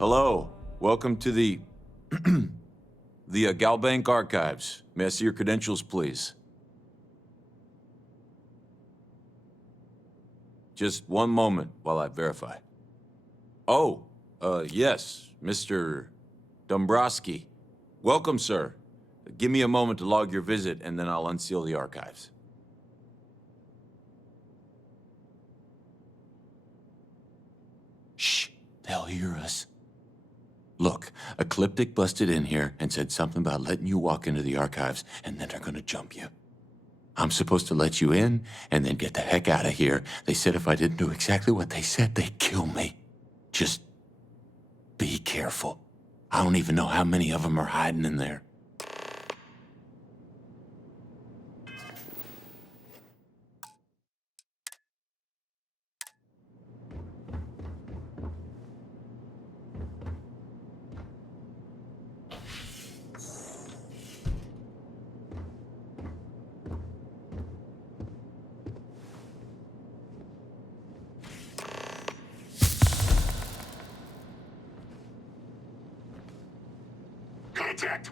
Hello, welcome to the Galbank Archives. May I see your credentials, please? Just one moment while I verify. Oh, yes, Mr. Dombrowski. Welcome, sir. Give me a moment to log your visit, and then I'll unseal the archives. Shh, they'll hear us. Look, Ecliptic busted in here and said something about letting you walk into the archives, and then they're gonna jump you. I'm supposed to let you in, and then get the heck out of here. They said if I didn't do exactly what they said, they'd kill me. Just be careful. I don't even know how many of them are hiding in there. Contact.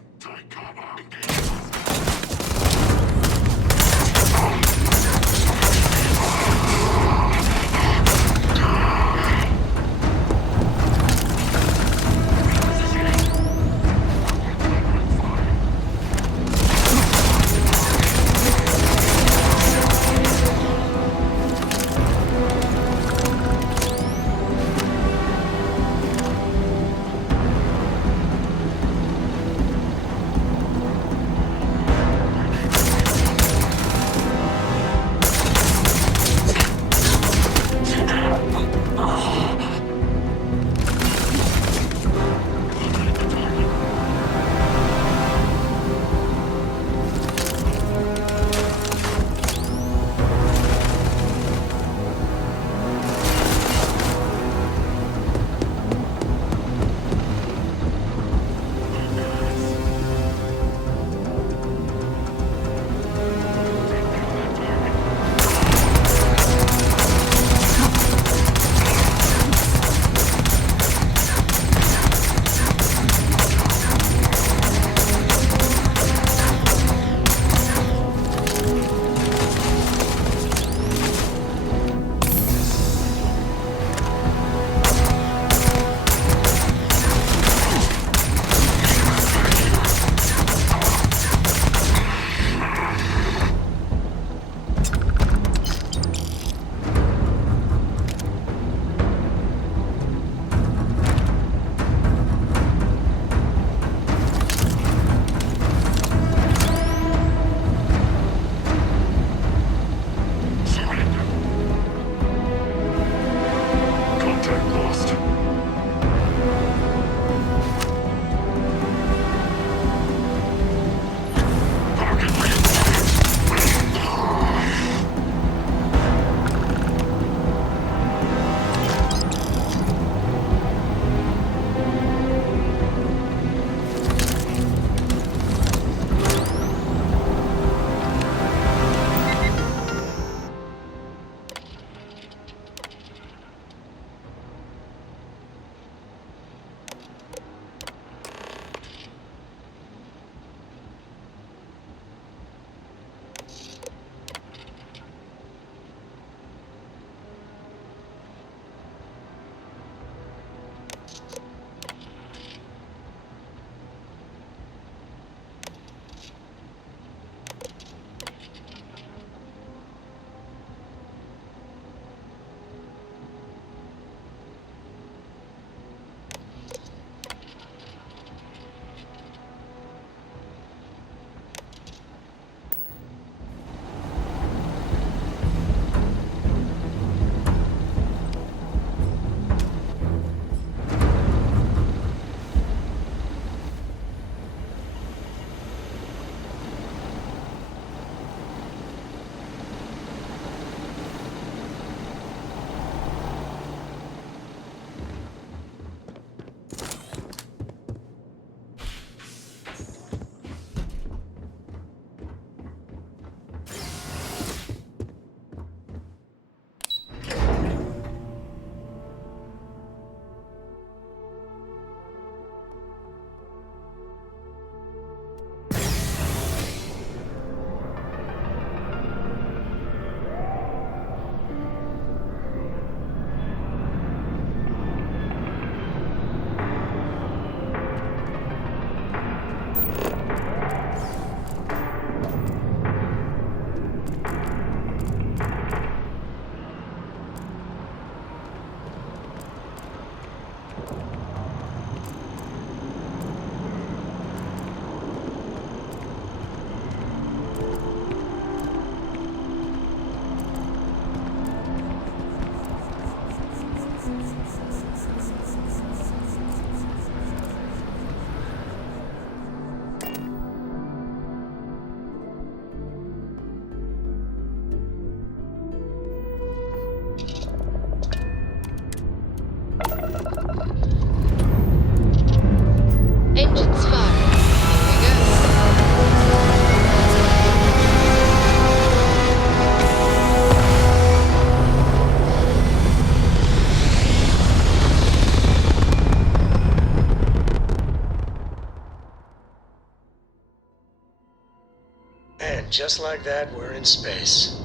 just like that, we're in space.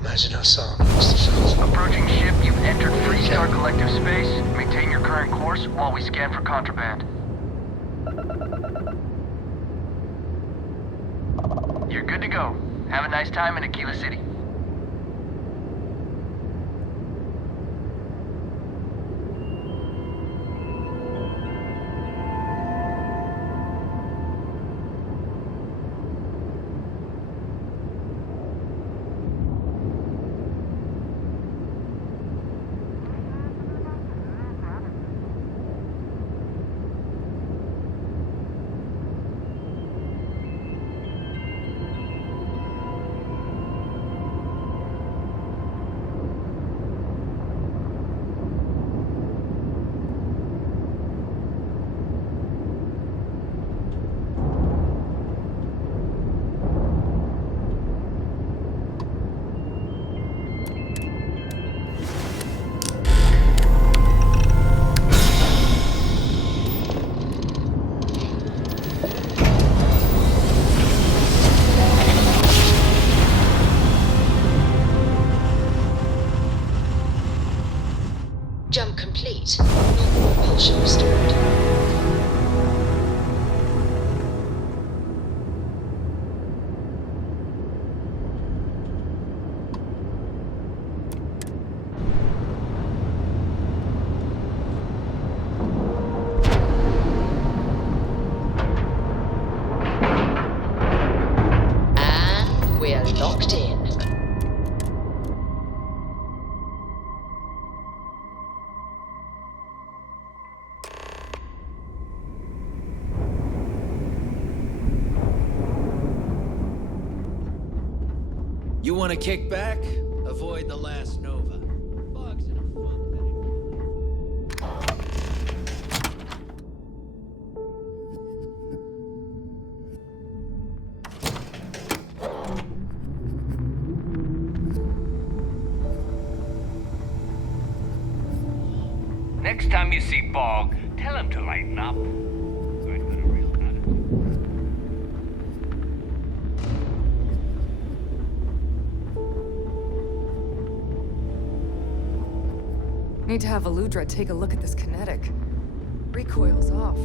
Imagine how solemn it must have felt. Approaching ship, you've entered Freestar Collective Space. Maintain your current course while we scan for contraband. You're good to go. Have a nice time in Aquila City. Jump complete. Normal propulsion restored. And we're locked in. You want to kick back? Avoid the last Nova. Bugs in a fun Next time you see Bog, tell him to lighten up. I've got a real attitude. Need to have Aludra take a look at this kinetic. Recoil's off.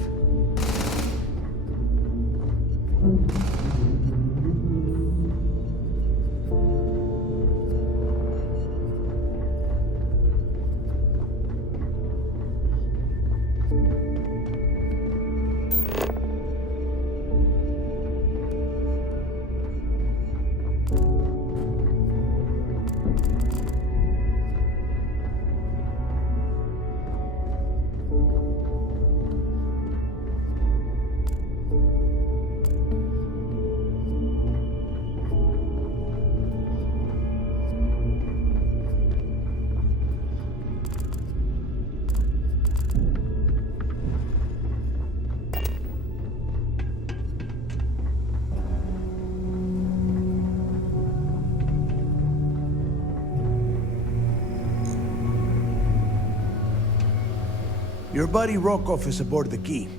Your buddy Rokov is aboard the Key.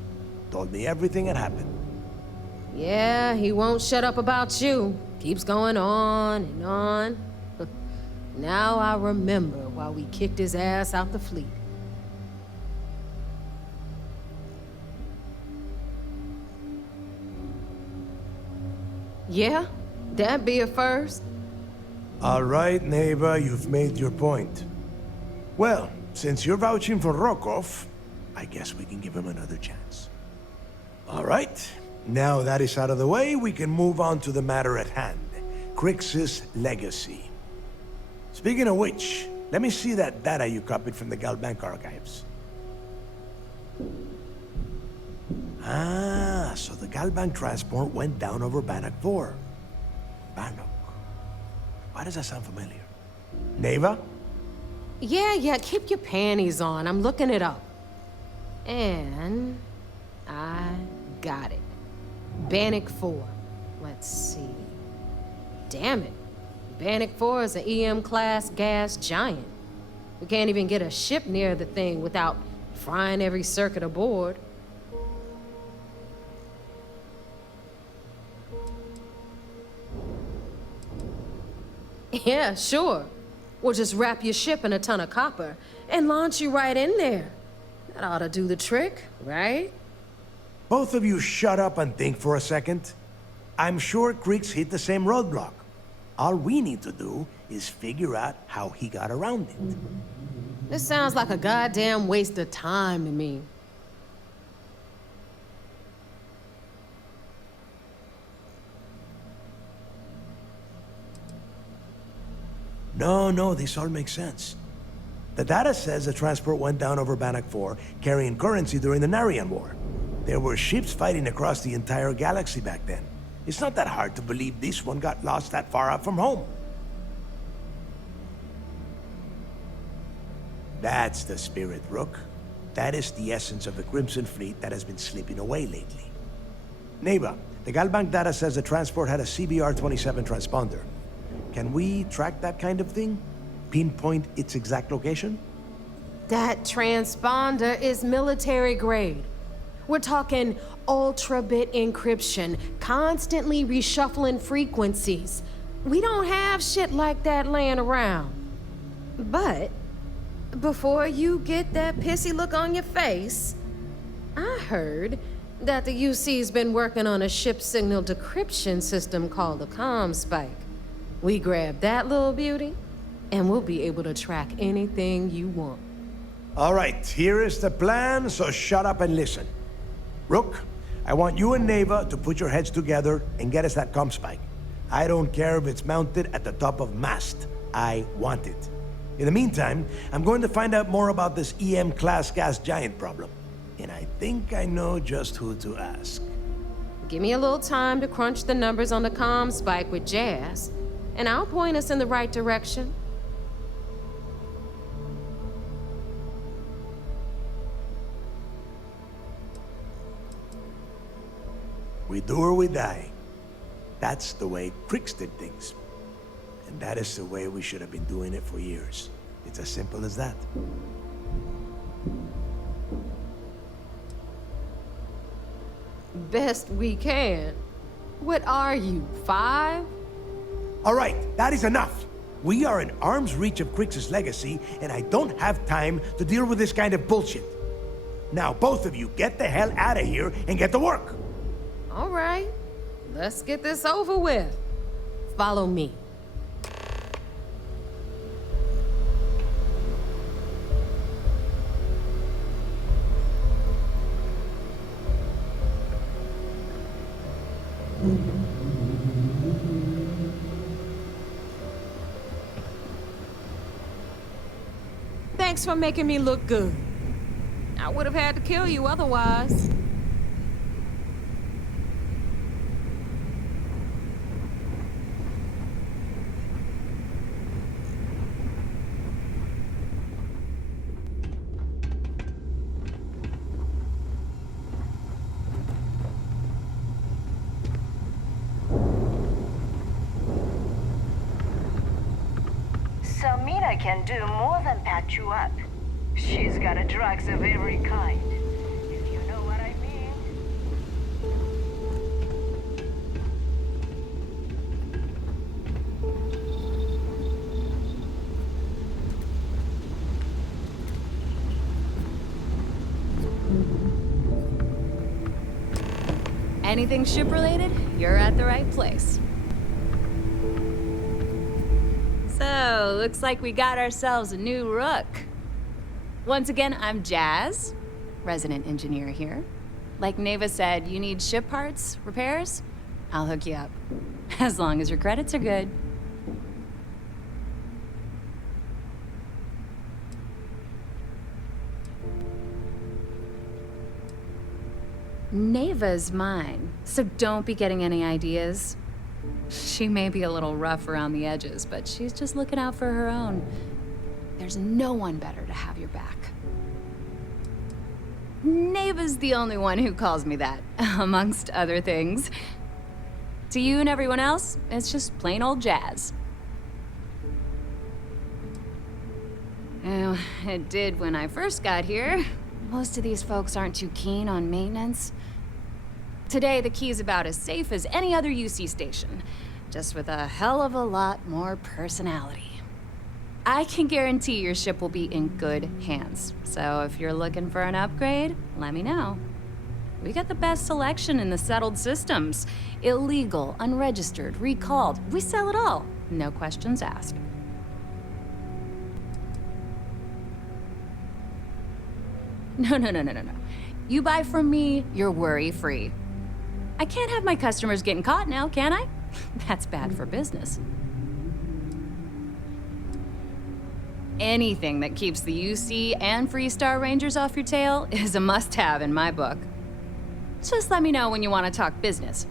Told me everything had happened. Yeah, he won't shut up about you. Keeps going on and on. Now I remember why we kicked his ass out the fleet. Yeah, that'd be a first. All right, neighbor, you've made your point. Well, since you're vouching for Rokov, I guess we can give him another chance. All right, now that is out of the way, we can move on to the matter at hand. Crix's legacy. Speaking of which, let me see that data you copied from the Galbank archives. Ah, so the Galbank transport went down over Bannock 4. Bannock. Why does that sound familiar? Neva? Yeah, keep your panties on. I'm looking it up. And I got it. Bannock 4. Let's see. Damn it. Bannock 4 is an EM-class gas giant. We can't even get a ship near the thing without frying every circuit aboard. Yeah, sure. We'll just wrap your ship in a ton of copper and launch you right in there. That ought to do the trick, right? Both of you shut up and think for a second. I'm sure Crix hit the same roadblock. All we need to do is figure out how he got around it. This sounds like a goddamn waste of time to me. No, this all makes sense. The data says the transport went down over Bannock 4, carrying currency during the Narian War. There were ships fighting across the entire galaxy back then. It's not that hard to believe this one got lost that far out from home. That's the spirit, Rook. That is the essence of the Crimson Fleet that has been slipping away lately. Neva, the Galbank data says the transport had a CBR-27 transponder. Can we track that kind of thing? Pinpoint its exact location? That transponder is military grade. We're talking ultra-bit encryption, constantly reshuffling frequencies. We don't have shit like that laying around. But before you get that pissy look on your face, I heard that the UC's been working on a ship signal decryption system called the ComSpike. We grab that little beauty, and we'll be able to track anything you want. All right, here is the plan, so shut up and listen. Rook, I want you and Neva to put your heads together and get us that ComSpike. I don't care if it's mounted at the top of mast. I want it. In the meantime, I'm going to find out more about this EM-class gas giant problem. And I think I know just who to ask. Give me a little time to crunch the numbers on the ComSpike with Jazz, and I'll point us in the right direction. We do or we die. That's the way Crix did things. And that is the way we should have been doing it for years. It's as simple as that. Best we can. What are you, 5? All right, that is enough. We are in arm's reach of Crix's legacy, and I don't have time to deal with this kind of bullshit. Now, both of you, get the hell out of here and get to work. All right, let's get this over with. Follow me. Thanks for making me look good. I would have had to kill you otherwise. Samina can do more than patch you up. She's got a drugs of every kind, if you know what I mean. Anything ship-related, you're at the right place. So, looks like we got ourselves a new rook. Once again, I'm Jazz, resident engineer here. Like Neva said, you need ship parts, repairs? I'll hook you up. As long as your credits are good. Neva's mine, so don't be getting any ideas. She may be a little rough around the edges, but she's just looking out for her own. There's no one better to have your back. Neva's the only one who calls me that, amongst other things. To you and everyone else, it's just plain old Jazz. Oh, it did when I first got here. Most of these folks aren't too keen on maintenance. Today, the key's about as safe as any other UC station, just with a hell of a lot more personality. I can guarantee your ship will be in good hands, so if you're looking for an upgrade, let me know. We got the best selection in the settled systems. Illegal, unregistered, recalled. We sell it all. No questions asked. No. You buy from me, you're worry-free. I can't have my customers getting caught now, can I? That's bad for business. Anything that keeps the UC and Freestar Rangers off your tail is a must-have in my book. Just let me know when you want to talk business.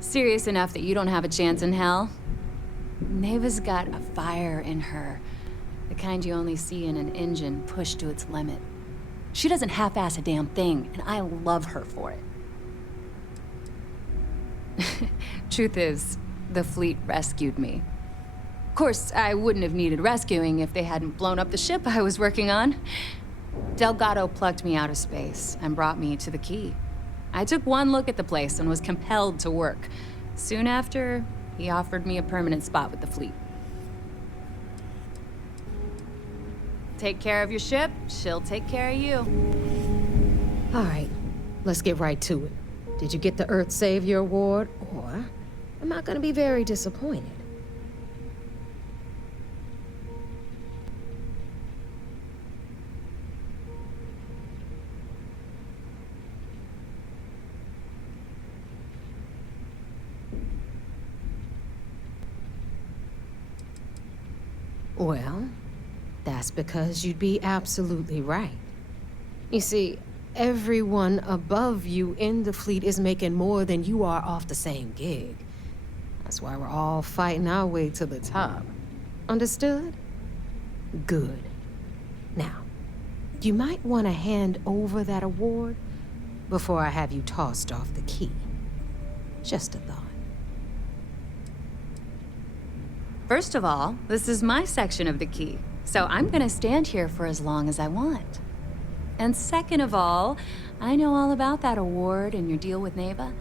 Serious enough that you don't have a chance in hell? Neva's got a fire in her. The kind you only see in an engine pushed to its limit. She doesn't half-ass a damn thing, and I love her for it. Truth is, the fleet rescued me. Of course, I wouldn't have needed rescuing if they hadn't blown up the ship I was working on. Delgado plucked me out of space and brought me to the key. I took one look at the place and was compelled to work. Soon after, he offered me a permanent spot with the fleet. Take care of your ship, she'll take care of you. All right, let's get right to it. Did you get the Earth Savior Award, or am I gonna be very disappointed? Well, that's because you'd be absolutely right. You see, everyone above you in the fleet is making more than you are off the same gig. That's why we're all fighting our way to the top. Understood? Good. Now, you might want to hand over that award before I have you tossed off the key. Just a thought. First of all, this is my section of the key, so I'm gonna stand here for as long as I want. And second of all, I know all about that award and your deal with Neva.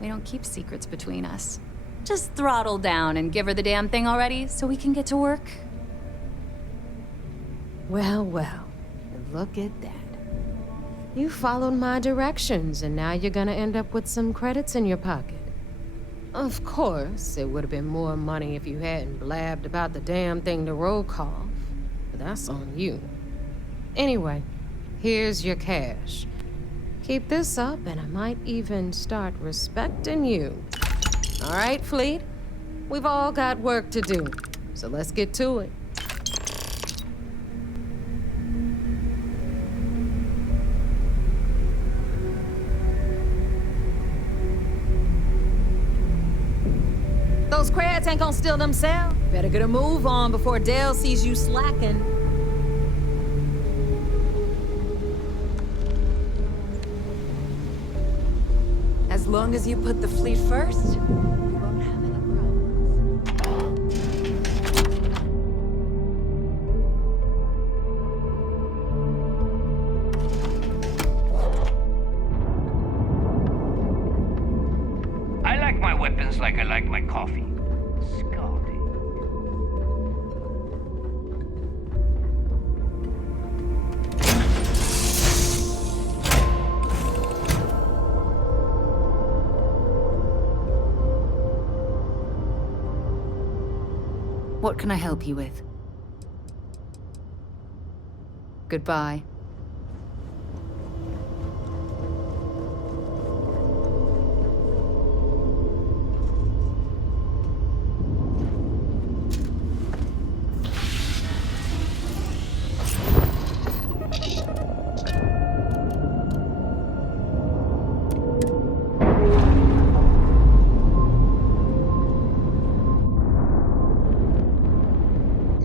We don't keep secrets between us. Just throttle down and give her the damn thing already so we can get to work. Well, look at that. You followed my directions, and now you're gonna end up with some credits in your pocket. Of course, it would have been more money if you hadn't blabbed about the damn thing to roll off, but that's on you. Anyway, here's your cash. Keep this up, and I might even start respecting you. All right, Fleet? We've all got work to do, so let's get to it. Those crabs ain't gonna steal themselves. Better get a move on before Dale sees you slacking. As long as you put the fleet first, we won't have any problems. weapons like I like my coffee. Scalding. What can I help you with? Goodbye.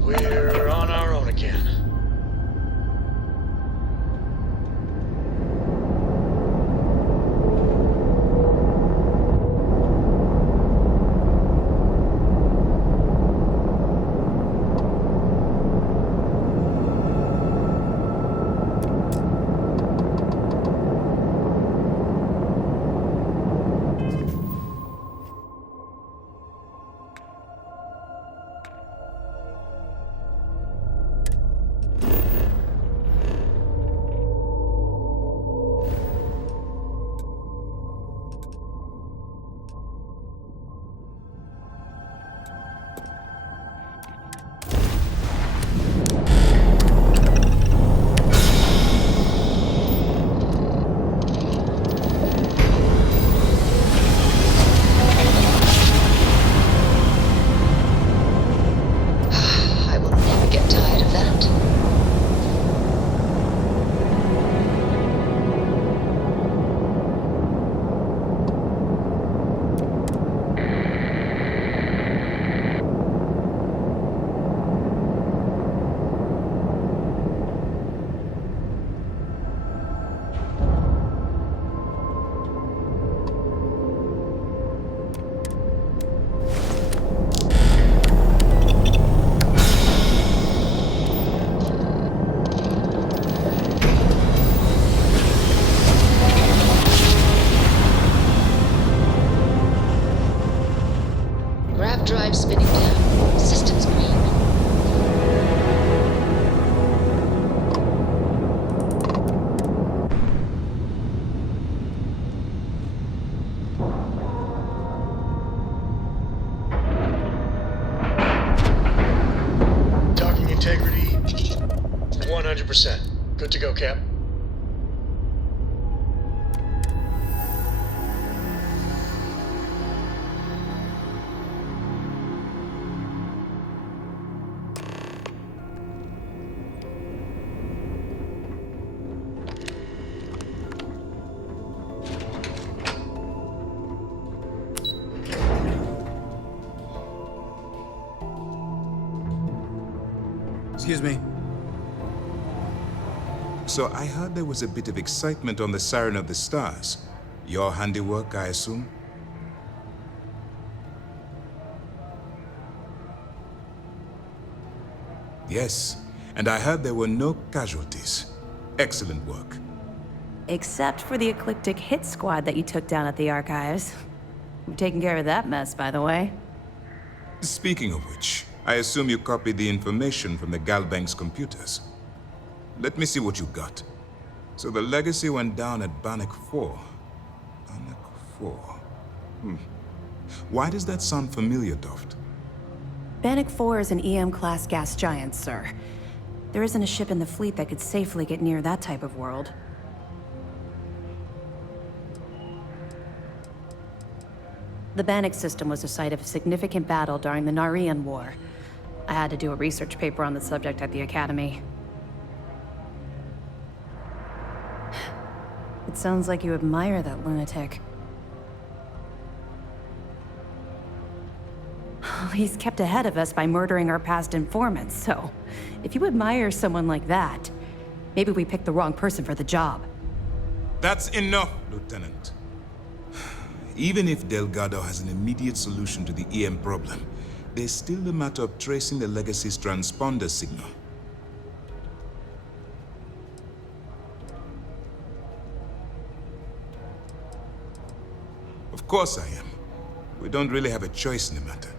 We're on our own again. I will never get tired of that. Grav drive spinning down. Systems green. Docking integrity 100%. Good to go, Cap. Excuse me. So I heard there was a bit of excitement on the Siren of the Stars. Your handiwork, I assume? Yes, and I heard there were no casualties. Excellent work. Except for the eclectic hit squad that you took down at the archives. We've taken care of that mess, by the way. Speaking of which, I assume you copied the information from the Galbank's computers. Let me see what you got. So the legacy went down at Bannock 4. Bannock 4. Why does that sound familiar, Toft? Bannock 4 is an EM-class gas giant, sir. There isn't a ship in the fleet that could safely get near that type of world. The Bannock system was a site of significant battle during the Narian War. I had to do a research paper on the subject at the Academy. It sounds like you admire that lunatic. He's kept ahead of us by murdering our past informants, so if you admire someone like that, maybe we picked the wrong person for the job. That's enough, Lieutenant. Even if Delgado has an immediate solution to the EM problem, there's still the matter of tracing the Legacy's transponder signal. Of course I am. We don't really have a choice in the matter.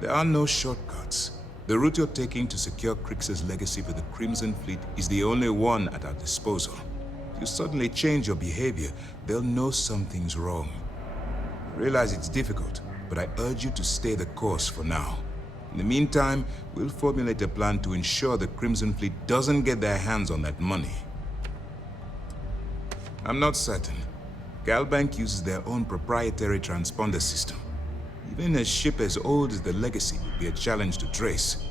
There are no shortcuts. The route you're taking to secure Crix's legacy for the Crimson Fleet is the only one at our disposal. If you suddenly change your behavior, they'll know something's wrong. I realize it's difficult, but I urge you to stay the course for now. In the meantime, we'll formulate a plan to ensure the Crimson Fleet doesn't get their hands on that money. I'm not certain. Galbank uses their own proprietary transponder system. Even a ship as old as the Legacy would be a challenge to trace.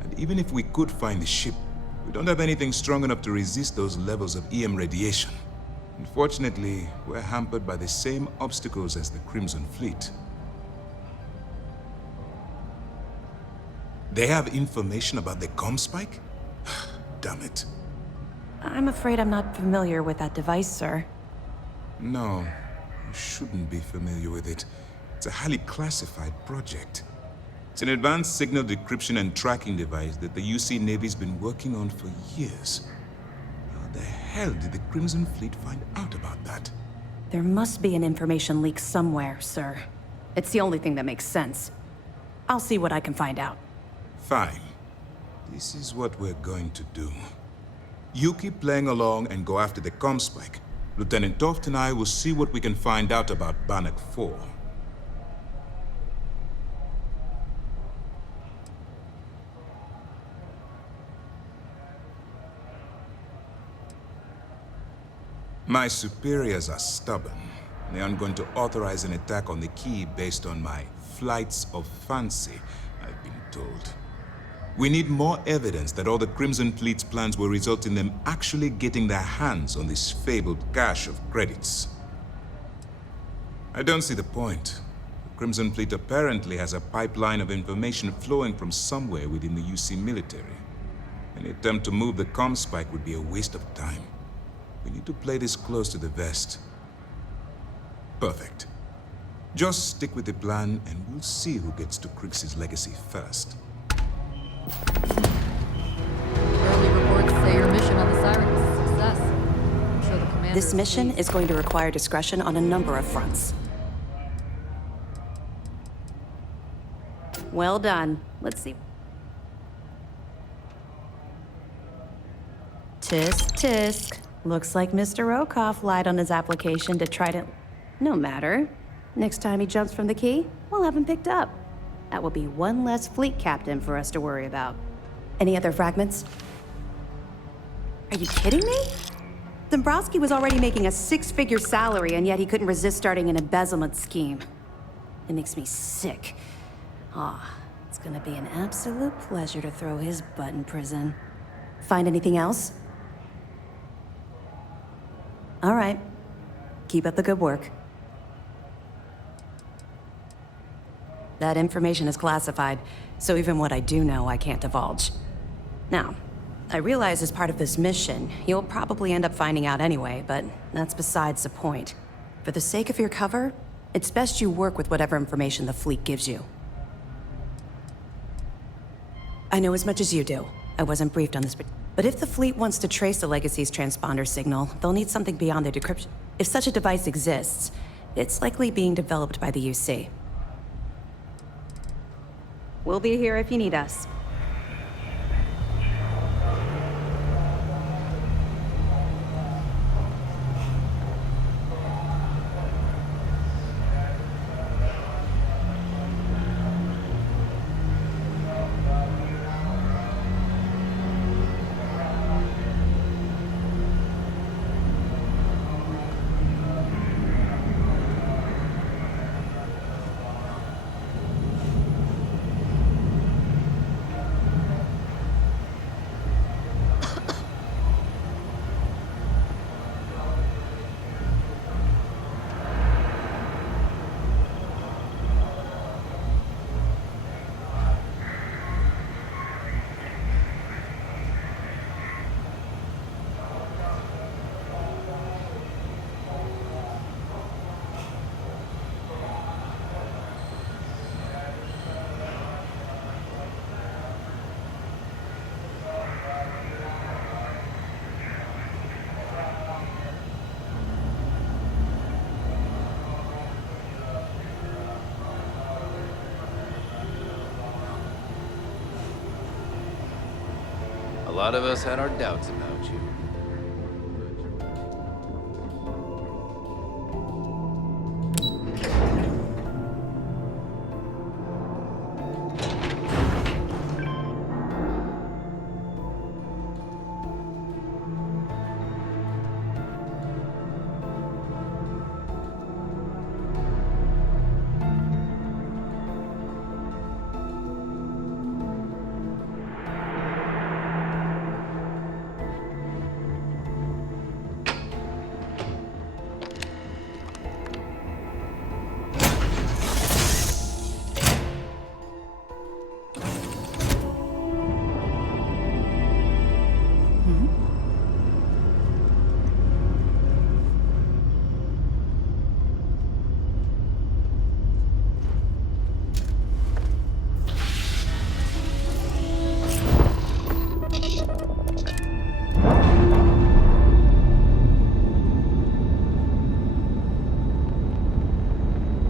And even if we could find the ship, we don't have anything strong enough to resist those levels of EM radiation. Unfortunately, we're hampered by the same obstacles as the Crimson Fleet. They have information about the ComSpike? Damn it. I'm afraid I'm not familiar with that device, sir. No, you shouldn't be familiar with it. It's a highly classified project. It's an advanced signal decryption and tracking device that the UC Navy's been working on for years. How the hell did the Crimson Fleet find out about that? There must be an information leak somewhere, sir. It's the only thing that makes sense. I'll see what I can find out. Fine. This is what we're going to do. You keep playing along and go after the ComSpike. Lieutenant Toft and I will see what we can find out about Bannock 4. My superiors are stubborn. They aren't going to authorize an attack on the key based on my flights of fancy, I've been told. We need more evidence that all the Crimson Fleet's plans will result in them actually getting their hands on this fabled cache of credits. I don't see the point. The Crimson Fleet apparently has a pipeline of information flowing from somewhere within the UC military. Any attempt to move the ComSpike would be a waste of time. We need to play this close to the vest. Perfect. Just stick with the plan and we'll see who gets to Crix's legacy first. Early reports say your mission on the Siren was a success. I'm sure the commander This mission is going to require discretion on a number of fronts. Well done. Let's see. Tisk, tisk. Looks like Mr. Rokoff lied on his application to try to... No matter. Next time he jumps from the key, we'll have him picked up. That will be one less fleet captain for us to worry about. Any other fragments? Are you kidding me? Dombrowski was already making a six-figure salary, and yet he couldn't resist starting an embezzlement scheme. It makes me sick. It's gonna be an absolute pleasure to throw his butt in prison. Find anything else? All right. Keep up the good work. That information is classified, so even what I do know, I can't divulge. Now, I realize as part of this mission, you'll probably end up finding out anyway, but that's besides the point. For the sake of your cover, it's best you work with whatever information the fleet gives you. I know as much as you do. I wasn't briefed on this, but if the fleet wants to trace the Legacy's transponder signal, they'll need something beyond their decryption. If such a device exists, it's likely being developed by the UC. We'll be here if you need us. A lot of us had our doubts about you.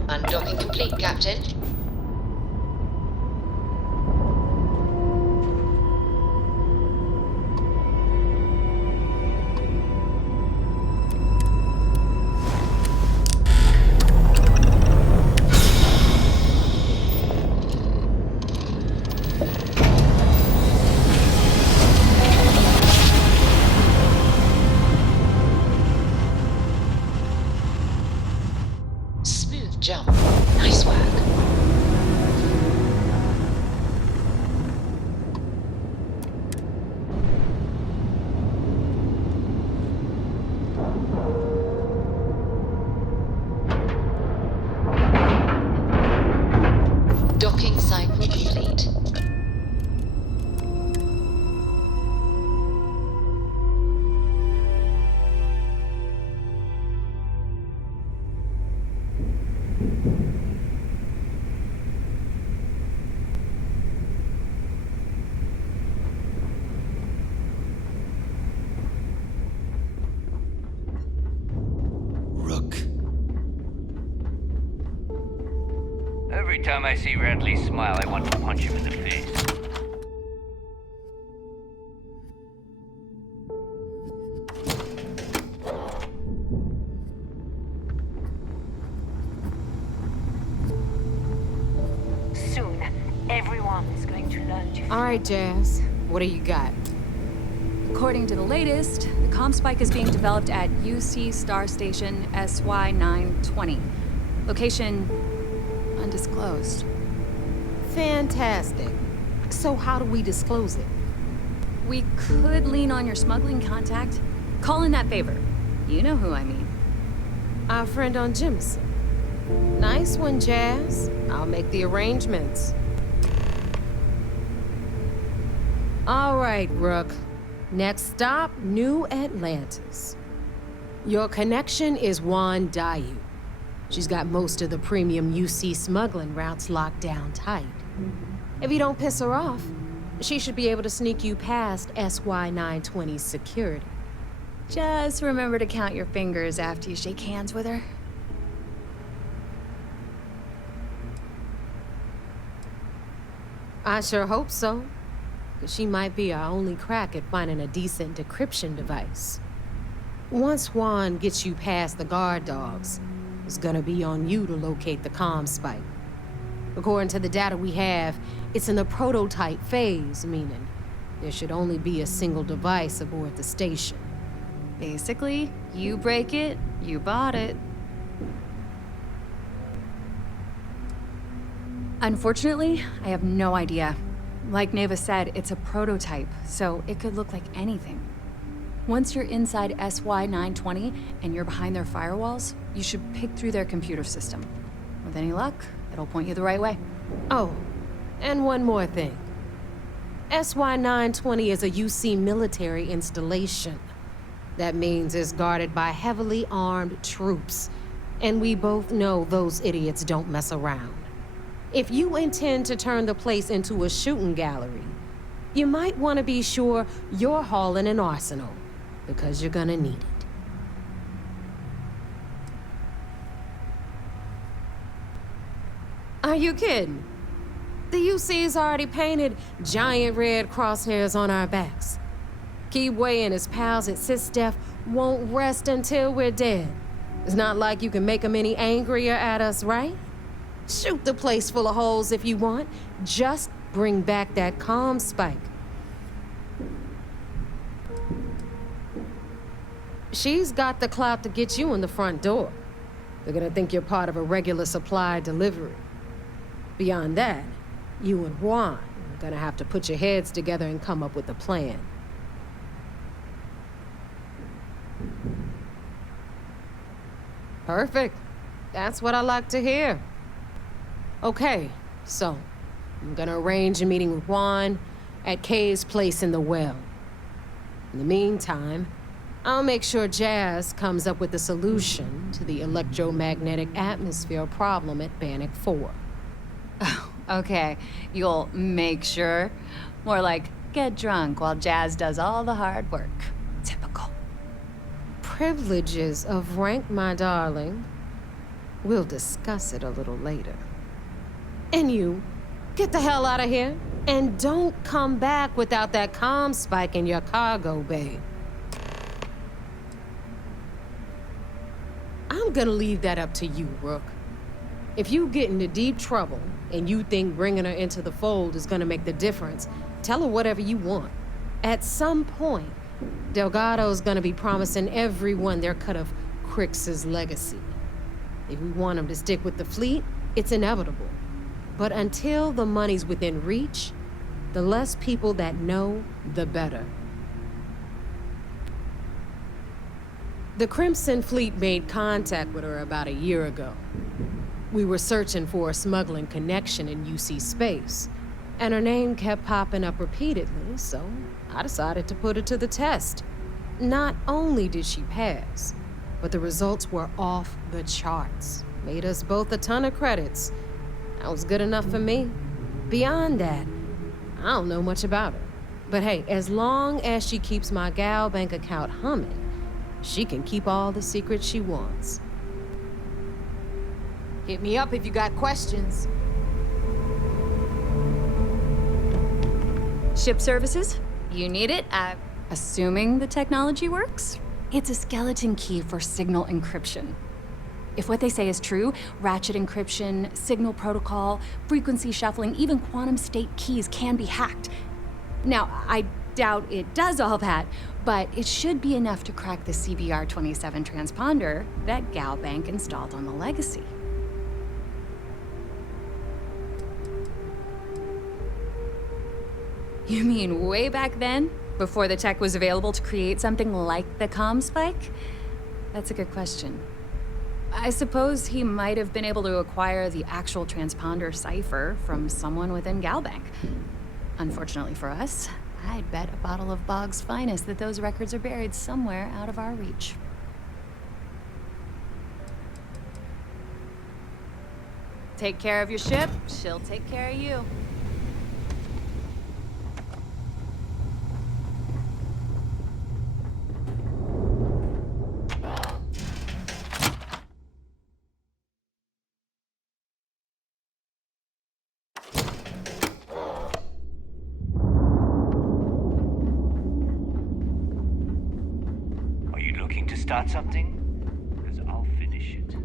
Undocking complete, Captain. Smooth jump. Nice work. Docking cycle complete. Rook. Every time I see Radley smile, I want to punch him in the face. Soon, everyone is going to learn to. All right, Jazz. What do you got? According to the latest, the ComSpike is being developed at UC Star Station SY920. Location undisclosed. Fantastic. So how do we disclose it? We could lean on your smuggling contact. Call in that favor. You know who I mean. Our friend on Jimson. Nice one, Jazz. I'll make the arrangements. All right, Rook. Next stop, New Atlantis. Your connection is Juan Dayu. She's got most of the premium UC smuggling routes locked down tight. If you don't piss her off, she should be able to sneak you past SY920's security. Just remember to count your fingers after you shake hands with her. I sure hope so. 'Cause she might be our only crack at finding a decent decryption device. Once Juan gets you past the guard dogs, it's gonna be on you to locate the ComSpike. According to the data we have, it's in the prototype phase, meaning there should only be a single device aboard the station. Basically, you break it, you bought it. Unfortunately, I have no idea. Like Neva said, it's a prototype, so it could look like anything. Once you're inside SY920 and you're behind their firewalls, you should pick through their computer system. With any luck, it'll point you the right way. Oh, and one more thing. SY920 is a UC military installation. That means it's guarded by heavily armed troops. And we both know those idiots don't mess around. If you intend to turn the place into a shooting gallery, you might want to be sure you're hauling an arsenal, because you're gonna need it. Are you kidding? The UC's already painted giant red crosshairs on our backs. Keyway and his pals at SysDef won't rest until we're dead. It's not like you can make them any angrier at us, right? Shoot the place full of holes if you want. Just bring back that ComSpike. She's got the clout to get you in the front door. They're gonna think you're part of a regular supply delivery. Beyond that, you and Juan are gonna have to put your heads together and come up with a plan. Perfect. That's what I like to hear. Okay, so I'm gonna arrange a meeting with Juan at Kay's place in the well. In the meantime, I'll make sure Jazz comes up with a solution to the electromagnetic atmosphere problem at Bannock 4. Oh, okay. You'll make sure? More like get drunk while Jazz does all the hard work. Typical. Privileges of rank, my darling. We'll discuss it a little later. And you, get the hell out of here. And don't come back without that ComSpike in your cargo bay. I'm gonna leave that up to you, Rook. If you get into deep trouble and you think bringing her into the fold is gonna make the difference, tell her whatever you want. At some point, Delgado's gonna be promising everyone their cut of Crix's legacy. If we want him to stick with the fleet, it's inevitable. But until the money's within reach, the less people that know, the better. The Crimson Fleet made contact with her about a year ago. We were searching for a smuggling connection in UC space, and her name kept popping up repeatedly, so I decided to put her to the test. Not only did she pass, but the results were off the charts. Made us both a ton of credits. That was good enough for me. Beyond that, I don't know much about her. But hey, as long as she keeps my gal bank account humming, she can keep all the secrets she wants. Hit me up if you got questions. Ship services? You need it? Assuming the technology works? It's a skeleton key for signal encryption. If what they say is true, ratchet encryption, signal protocol, frequency shuffling, even quantum state keys can be hacked. Now, I doubt it does all that, but it should be enough to crack the CBR-27 transponder that Galbank installed on the Legacy. You mean way back then? Before the tech was available to create something like the ComSpike? That's a good question. I suppose he might have been able to acquire the actual transponder cipher from someone within Galbank. Unfortunately for us, I'd bet a bottle of Bog's finest that those records are buried somewhere out of our reach. Take care of your ship, she'll take care of you. Start something? Because I'll finish it.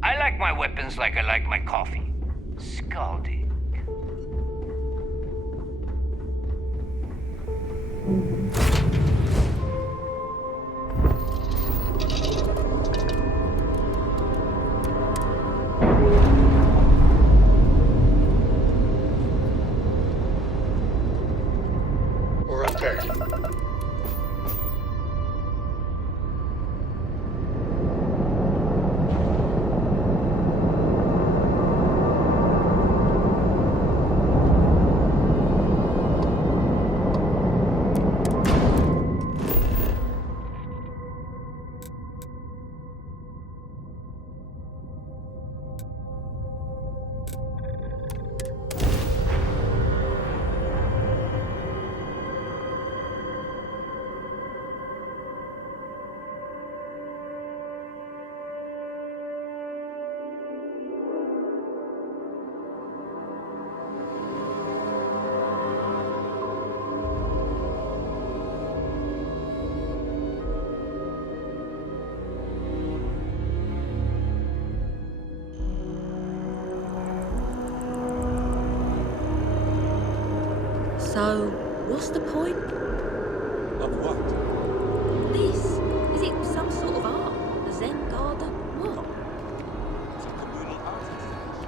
I like my weapons like I like my coffee. Scalding. We're up there. So, what's the point? Of what? This? Is it some sort of art? A Zen garden? What? It's a communal art installation.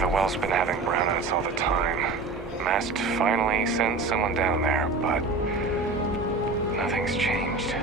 The well's been having brownouts all the time. Mast finally sent someone down there, but nothing's changed.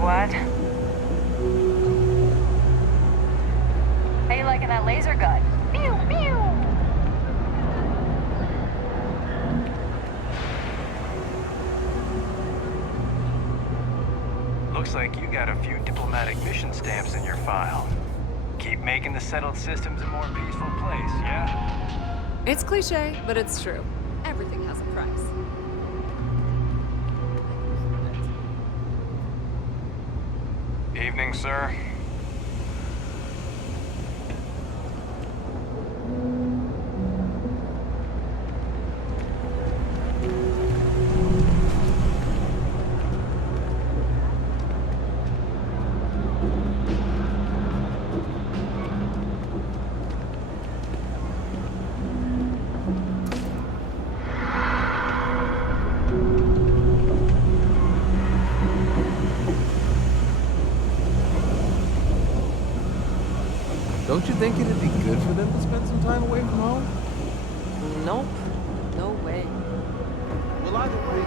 What? How you liking that laser gun? Pew, pew! Looks like you got a few diplomatic mission stamps in your file. Keep making the settled systems a more peaceful place, yeah? It's cliche, but it's true. Everything has a price. Evening, sir. Don't you think it'd be good for them to spend some time away from home? Nope. No way. Well, either way,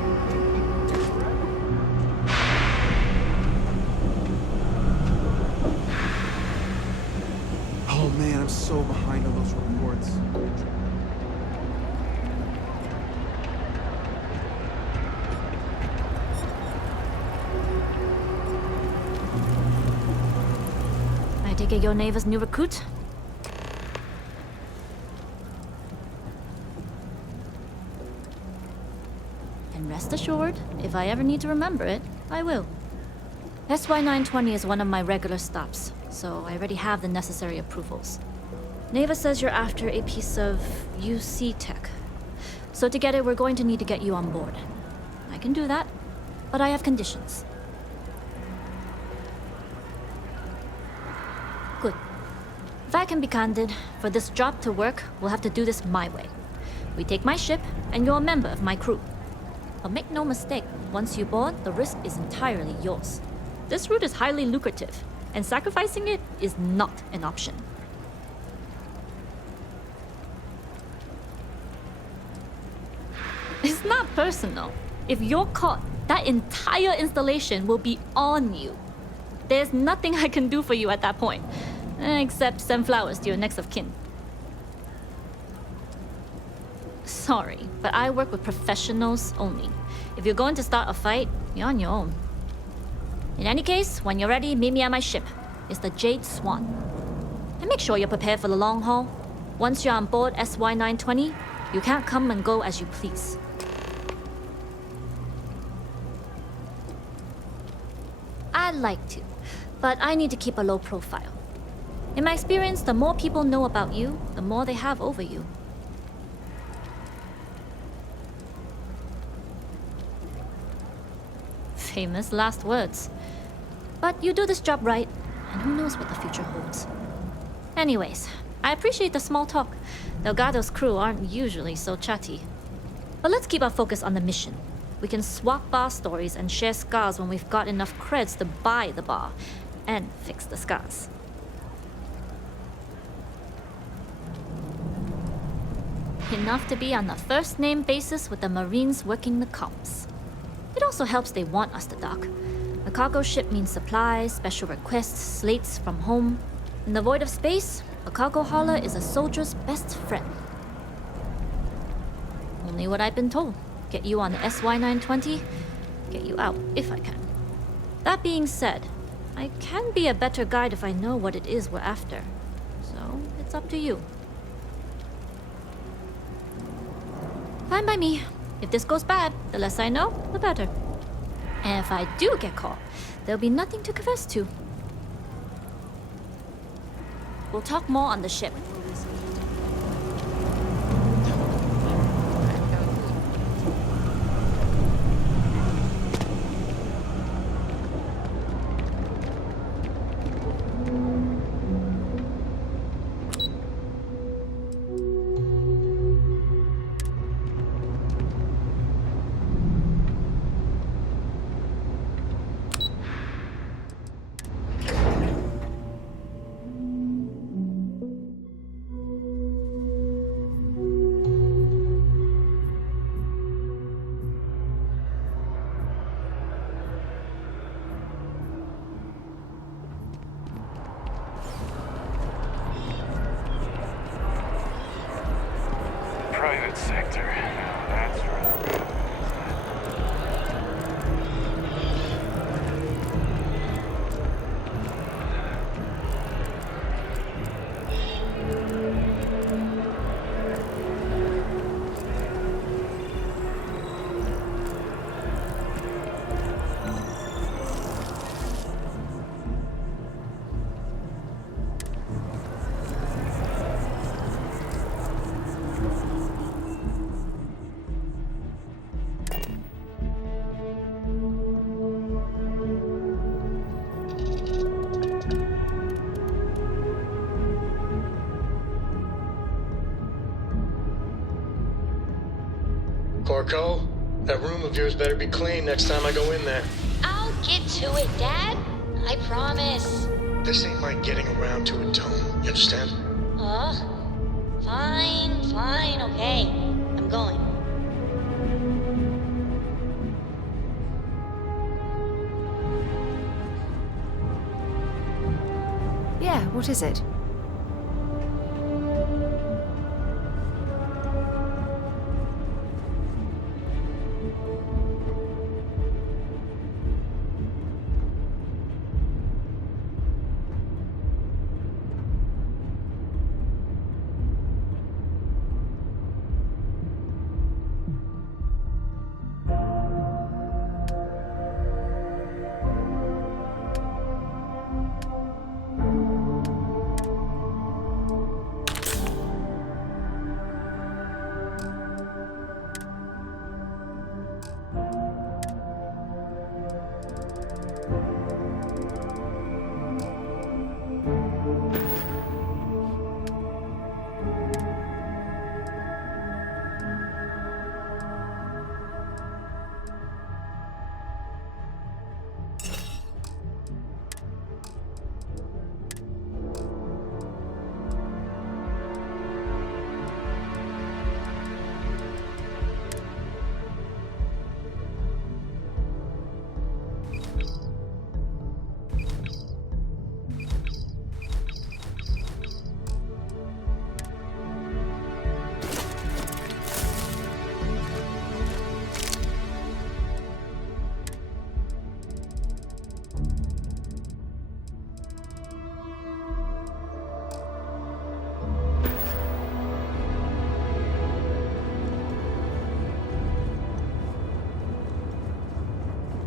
oh man, I'm so behind on those reports. I take it your neighbor's new recruit? And rest assured, if I ever need to remember it, I will. SY-920 is one of my regular stops, so I already have the necessary approvals. Neva says you're after a piece of UC tech. So to get it, we're going to need to get you on board. I can do that, but I have conditions. Good. If I can be candid, for this job to work, we'll have to do this my way. We take my ship, and you're a member of my crew. But make no mistake, once you board, the risk is entirely yours. This route is highly lucrative, and sacrificing it is not an option. It's not personal. If you're caught, that entire installation will be on you. There's nothing I can do for you at that point, except send flowers to your next of kin. Sorry, but I work with professionals only. If you're going to start a fight, you're on your own. In any case, when you're ready, meet me at my ship. It's the Jade Swan. And make sure you're prepared for the long haul. Once you're on board SY-920, you can't come and go as you please. I'd like to, but I need to keep a low profile. In my experience, the more people know about you, the more they have over you. Famous last words. But you do this job right, and who knows what the future holds. Anyways, I appreciate the small talk. Delgado's crew aren't usually so chatty. But let's keep our focus on the mission. We can swap bar stories and share scars when we've got enough creds to buy the bar and fix the scars. Enough to be on a first-name basis with the Marines working the comms. It also helps they want us to dock. A cargo ship means supplies, special requests, slates from home. In the void of space, a cargo hauler is a soldier's best friend. Only what I've been told. Get you on the SY-920, get you out if I can. That being said, I can be a better guide if I know what it is we're after. So, it's up to you. Fine by me. If this goes bad, the less I know, the better. And if I do get caught, there'll be nothing to confess to. We'll talk more on the ship. Private sector. Now that's really good. Corco, that room of yours better be clean next time I go in there. I'll get to it, Dad. I promise. This ain't like getting around to it, Tone. You understand? Fine, okay. I'm going. Yeah, what is it?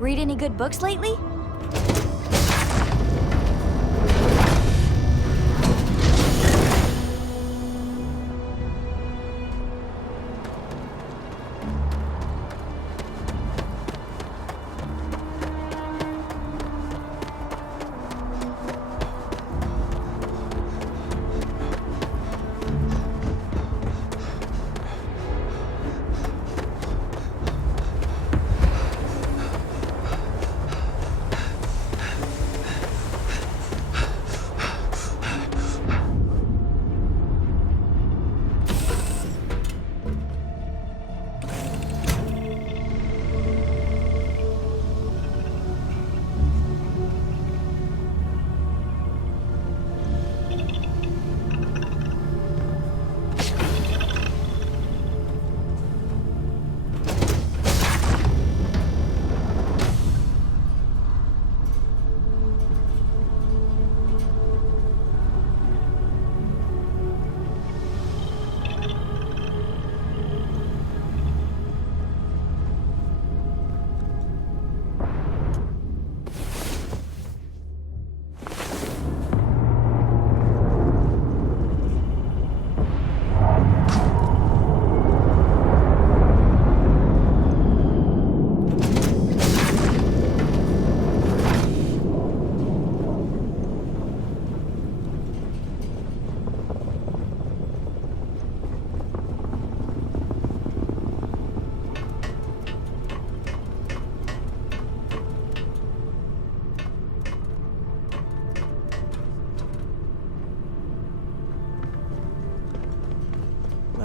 Read any good books lately?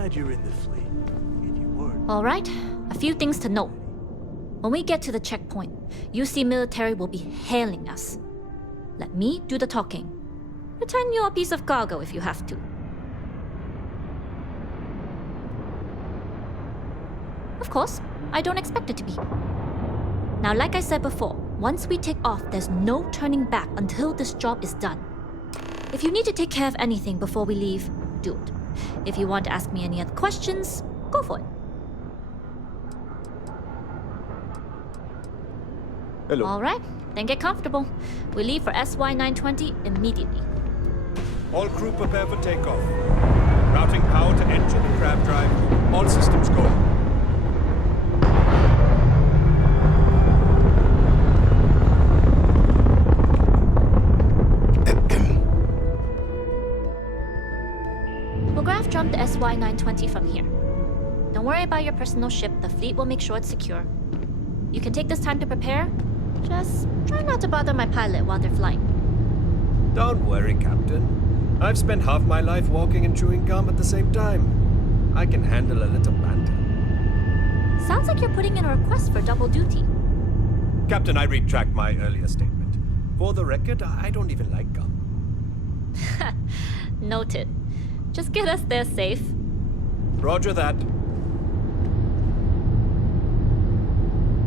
glad you're in the fleet. If you weren't... All right, a few things to note. When we get to the checkpoint, UC military will be hailing us. Let me do the talking. Pretend you're a piece of cargo if you have to. Of course, I don't expect it to be. Now, like I said before, once we take off, there's no turning back until this job is done. If you need to take care of anything before we leave, do it. If you want to ask me any other questions, go for it. Hello. All right, then get comfortable. We leave for SY-920 immediately. All crew prepare for takeoff. Routing power to engine and crab drive. All systems go. We'll graph jump the SY-920 from here. Don't worry about your personal ship. The fleet will make sure it's secure. You can take this time to prepare. Just try not to bother my pilot while they're flying. Don't worry, Captain. I've spent half my life walking and chewing gum at the same time. I can handle a little banter. Sounds like you're putting in a request for double duty. Captain, I retract my earlier statement. For the record, I don't even like gum. Noted. Just get us there safe. Roger that.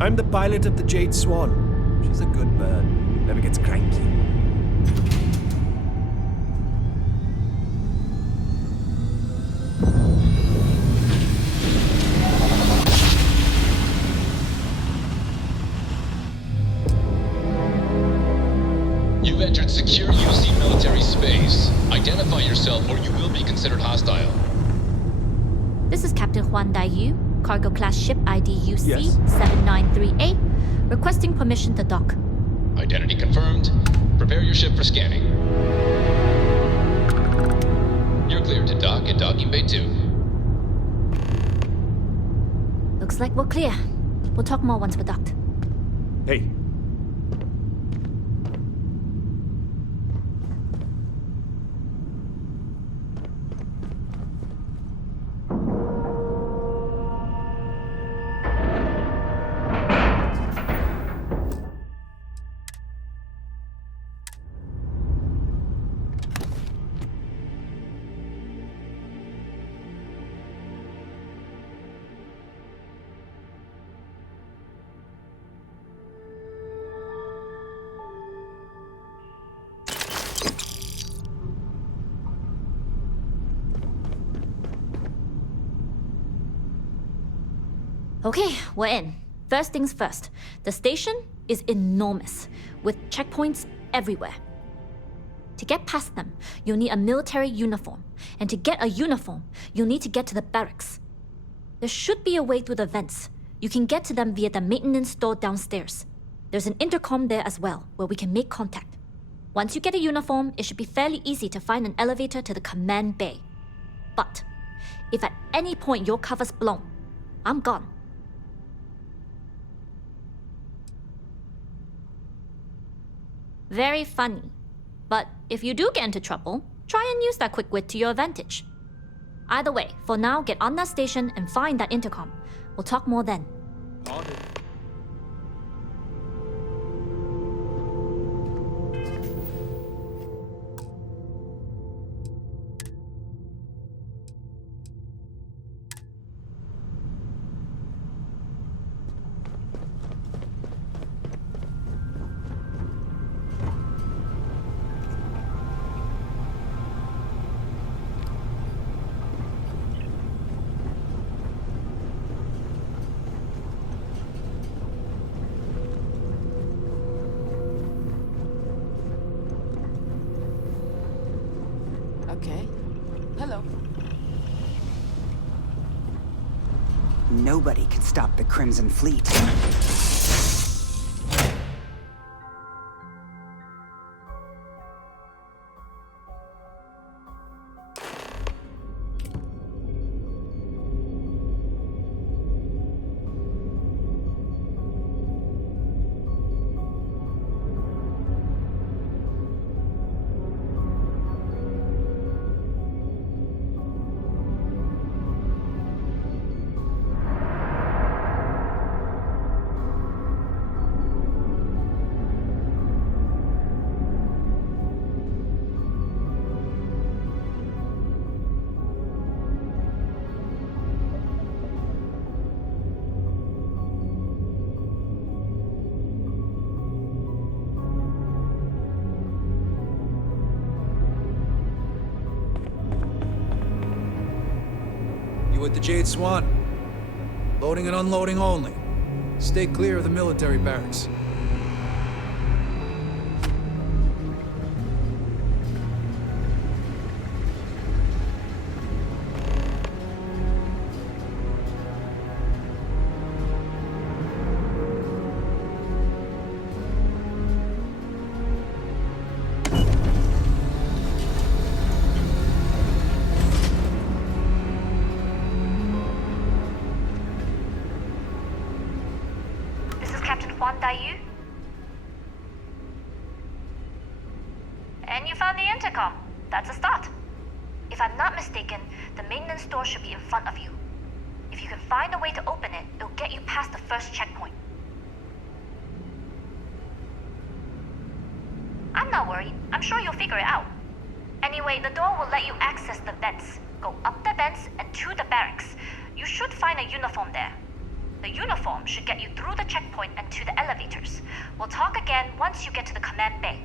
I'm the pilot of the Jade Swan. She's a good bird. Never gets cranky. You've entered secure UC military space. Identify yourself or you will be considered hostile. This is Captain Huan Daiyu, cargo class ship ID UC Yes. 793A, requesting permission to dock. Identity confirmed. Prepare your ship for scanning. You're cleared to dock at docking bay 2. Looks like we're clear. We'll talk more once we're docked. Hey. Okay, we're in. First things first. The station is enormous, with checkpoints everywhere. To get past them, you'll need a military uniform. And to get a uniform, you'll need to get to the barracks. There should be a way through the vents. You can get to them via the maintenance store downstairs. There's an intercom there as well, where we can make contact. Once you get a uniform, it should be fairly easy to find an elevator to the command bay. But if at any point your cover's blown, I'm gone. Very funny. But if you do get into trouble, try and use that quick wit to your advantage. Either way, for now, get on that station and find that intercom. We'll talk more then. Okay. Hello. Nobody can stop the Crimson Fleet. with the Jade Swan. Loading and unloading only. Stay clear of the military barracks. And you found the intercom. That's a start. If I'm not mistaken, the maintenance door should be in front of you. If you can find a way to open it, it'll get you past the first checkpoint. I'm not worried. I'm sure you'll figure it out. Anyway, the door will let you access the vents. Go up the vents and to the barracks. You should find a uniform there. The uniform should get you through the checkpoint and to the elevators. We'll talk again once you get to the command bay.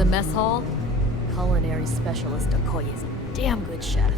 the mess hall? Culinary specialist Okoye is a damn good chef.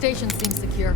Station seems secure.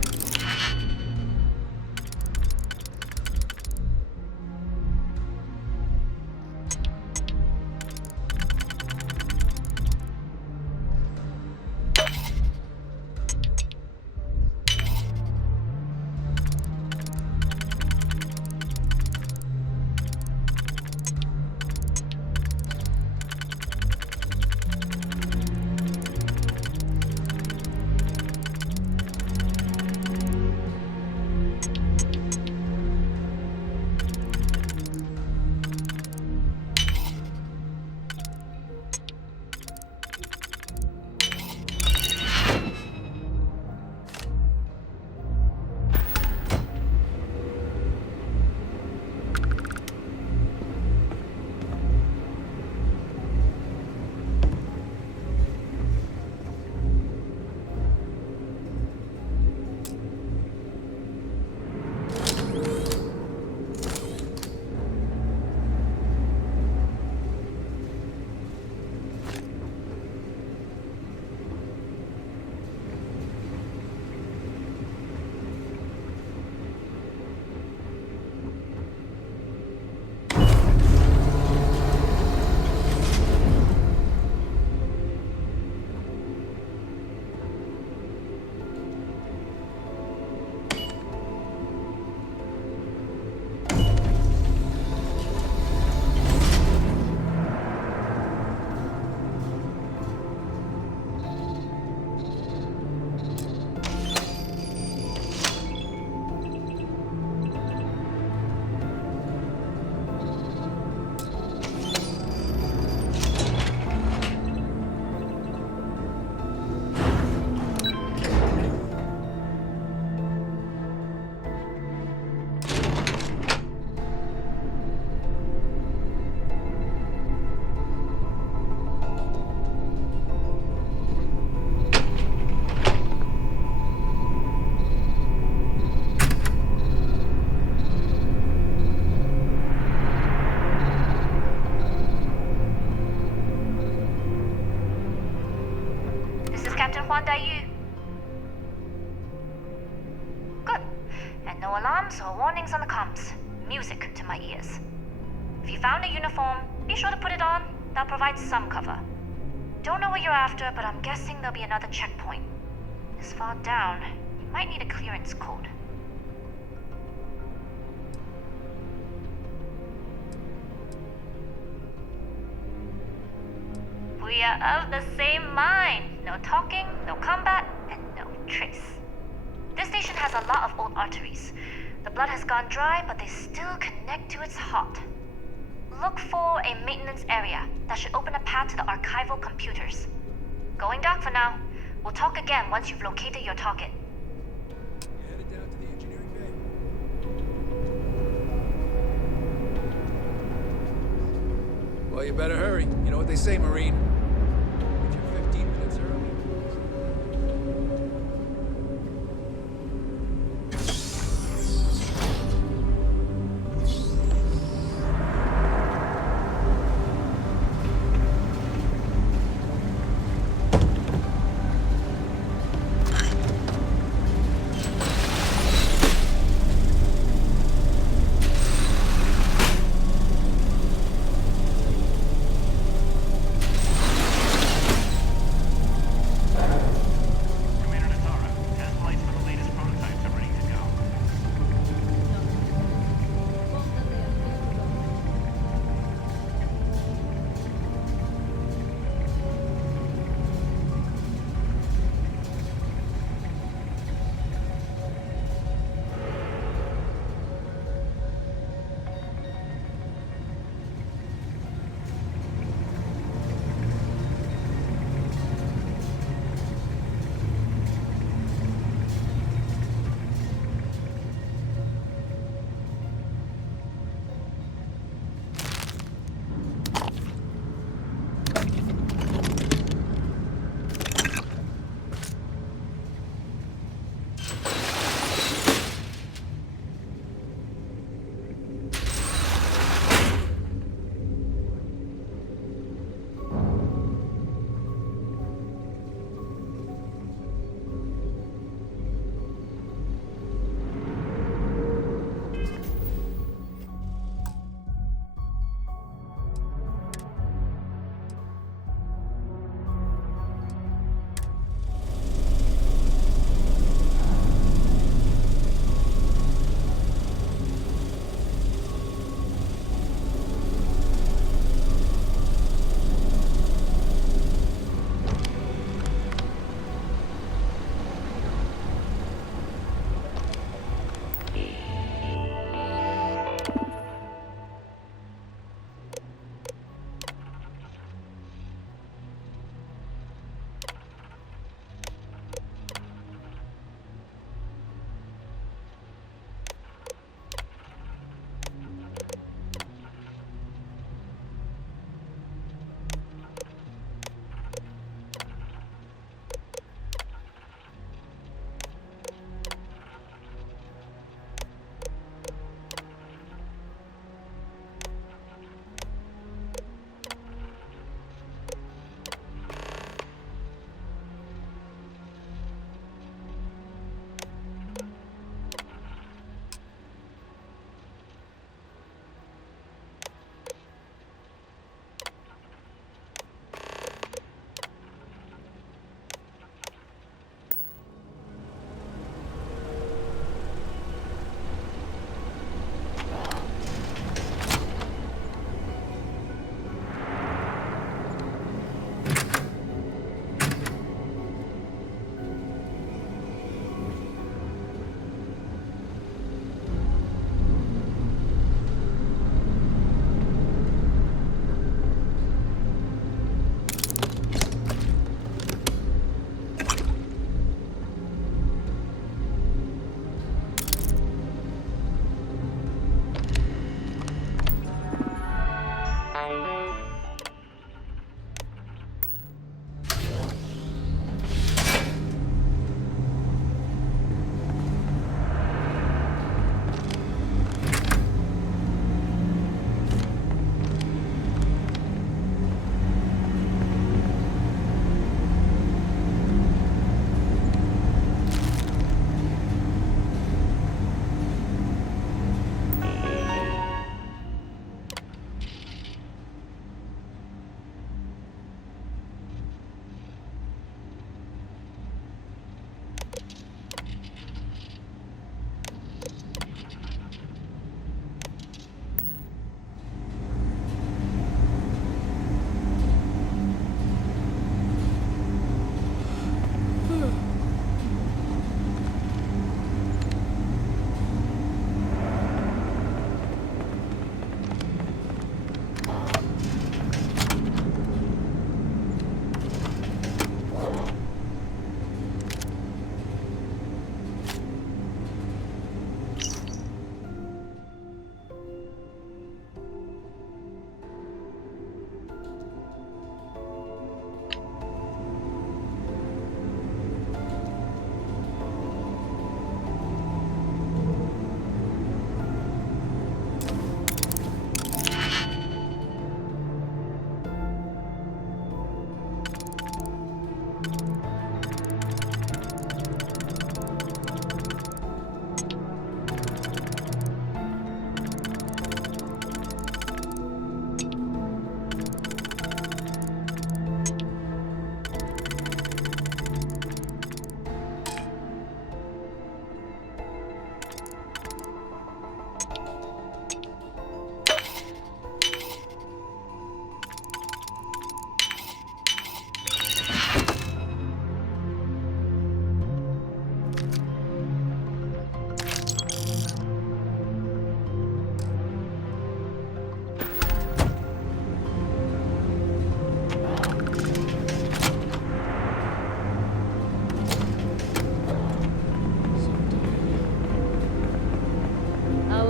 Good. And no alarms or warnings on the comms. Music to my ears. If you found a uniform, be sure to put it on. That'll provide some cover. Don't know what you're after, but I'm guessing there'll be another checkpoint. This far down, you might need a clearance code. We are of the same mind. No talking, no combat, and no trace. This station has a lot of old arteries. The blood has gone dry, but they still connect to its heart. Look for a maintenance area that should open a path to the archival computers. Going dark for now. We'll talk again once you've located your target. Headed down to the engineering bay. Well, you better hurry. You know what they say, Marine. Get your 15 minutes early.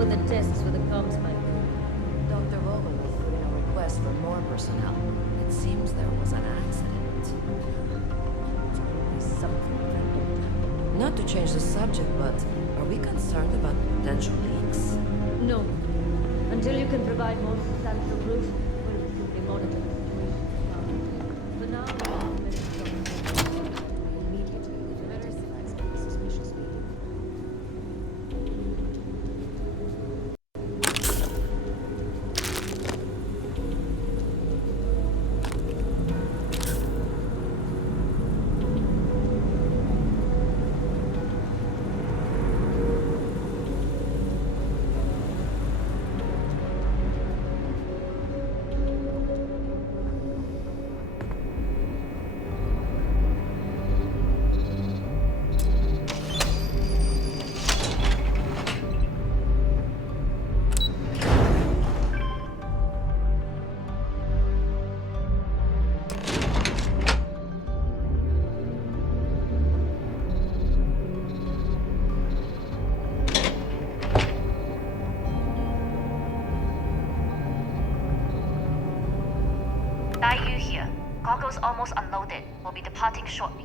the discs for the ComSpike. Dr. Vogel is putting a request for more personnel. It seems there was an accident. Something. Not to change the subject, but are we concerned about potential leaks? No. Until you can provide more substantial proof, we'll simply monitor the situation. For now, immediately the suspicious meeting. Dai Yu here. Cargo's almost unloaded. We'll be departing shortly.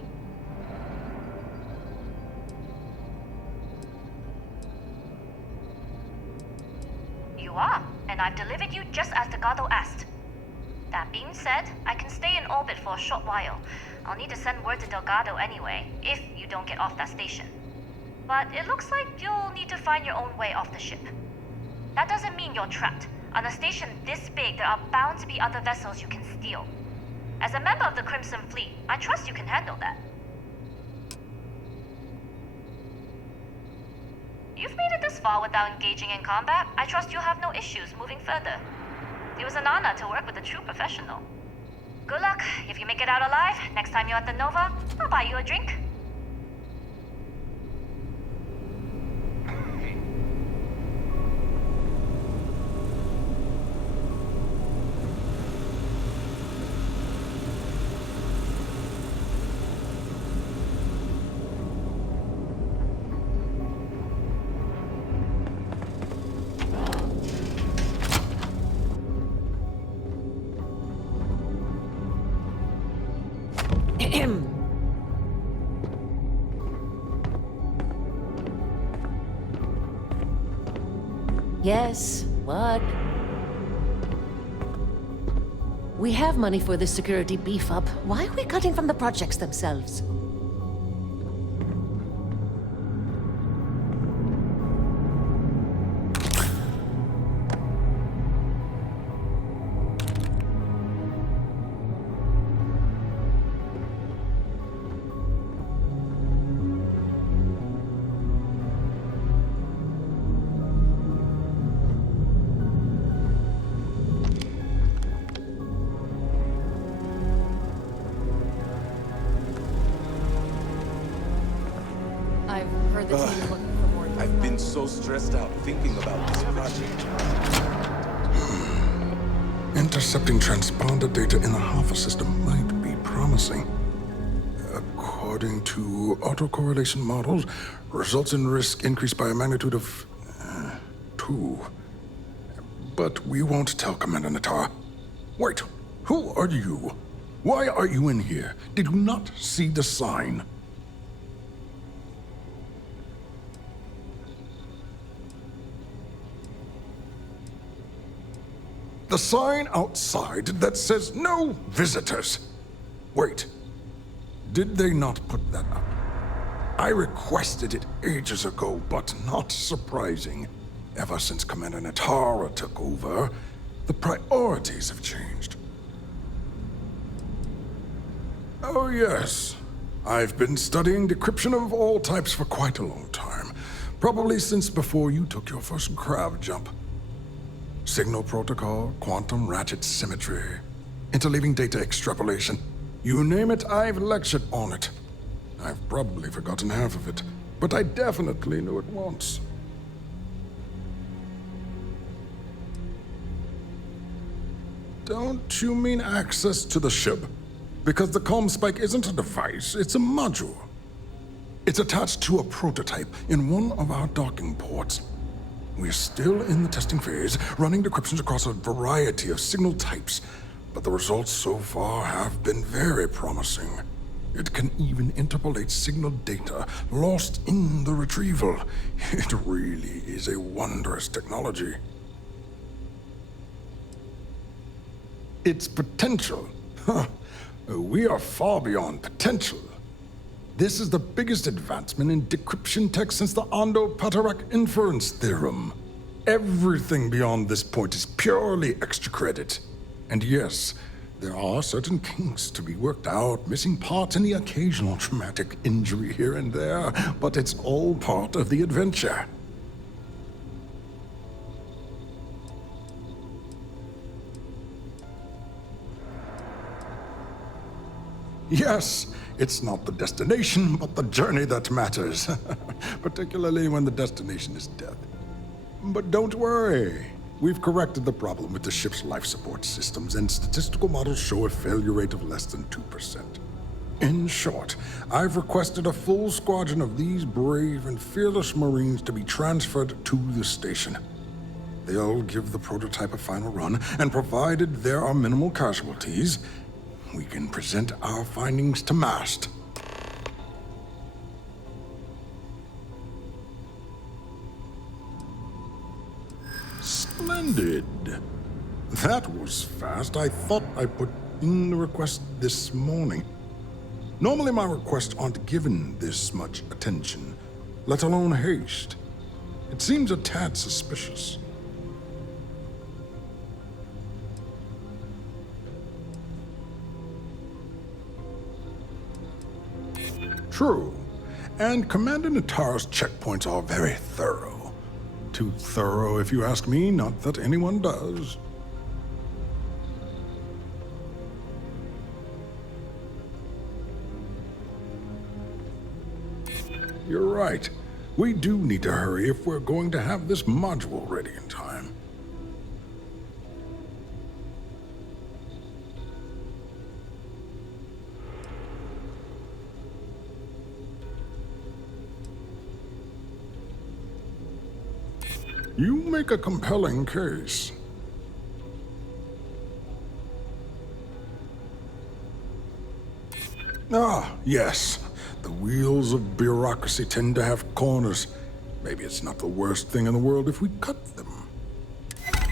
You are, and I've delivered you just as Delgado asked. That being said, I can stay in orbit for a short while. I'll need to send word to Delgado anyway, if you don't get off that station. But it looks like you'll need to find your own way off the ship. That doesn't mean you're trapped. On a station this big, there are bound to be other vessels you can steal. As a member of the Crimson Fleet, I trust you can handle that. You've made it this far without engaging in combat. I trust you'll have no issues moving further. It was an honor to work with a true professional. Good luck. If you make it out alive, next time you're at the Nova, I'll buy you a drink. Yes, what? We have money for this security beef up. Why are we cutting from the projects themselves? I've heard the team looking for more. I've been so stressed out thinking about this project. Intercepting transponder data in the Alpha system might be promising. According to autocorrelation models, results in risk increased by a magnitude of 2. But we won't tell Commander Natar. Wait, who are you? Why are you in here? Did you not see the sign? The sign outside that says no visitors. Wait, did they not put that up? I requested it ages ago, but not surprising. Ever since Commander Natara took over, the priorities have changed. Oh yes, I've been studying decryption of all types for quite a long time. Probably since before you took your first grav jump. Signal protocol, quantum ratchet symmetry, interleaving data extrapolation. You name it, I've lectured on it. I've probably forgotten half of it, but I definitely knew it once. Don't you mean access to the ship? Because the ComSpike isn't a device, it's a module. It's attached to a prototype in one of our docking ports. We're still in the testing phase, running decryptions across a variety of signal types, but the results so far have been very promising. It can even interpolate signal data lost in the retrieval. It really is a wondrous technology. Its potential. Huh. We are far beyond potential. This is the biggest advancement in decryption tech since the Ando-Patarak inference theorem. Everything beyond this point is purely extra credit. And yes, there are certain kinks to be worked out, missing parts and the occasional traumatic injury here and there, but it's all part of the adventure. Yes, it's not the destination, but the journey that matters, particularly when the destination is death. But don't worry. We've corrected the problem with the ship's life support systems, and statistical models show a failure rate of less than 2%. In short, I've requested a full squadron of these brave and fearless Marines to be transferred to the station. They'll give the prototype a final run, and provided there are minimal casualties, we can present our findings to MAST. Splendid. That was fast. I thought I put in the request this morning. Normally my requests aren't given this much attention, let alone haste. It seems a tad suspicious. True. And Commander Natara's checkpoints are very thorough. Too thorough, if you ask me, not that anyone does. You're right. We do need to hurry if we're going to have this module ready in time. You make a compelling case. Ah, yes. The wheels of bureaucracy tend to have corners. Maybe it's not the worst thing in the world if we cut them.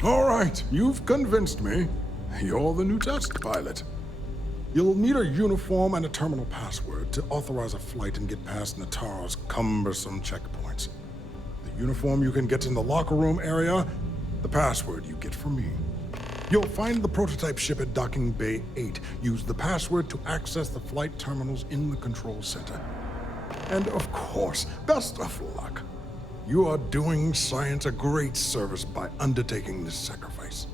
All right, you've convinced me. You're the new test pilot. You'll need a uniform and a terminal password to authorize a flight and get past Natara's cumbersome checkpoints. The uniform you can get in the locker room area, the password you get from me. You'll find the prototype ship at Docking Bay 8. Use the password to access the flight terminals in the control center. And of course, best of luck. You are doing science a great service by undertaking this sacrifice.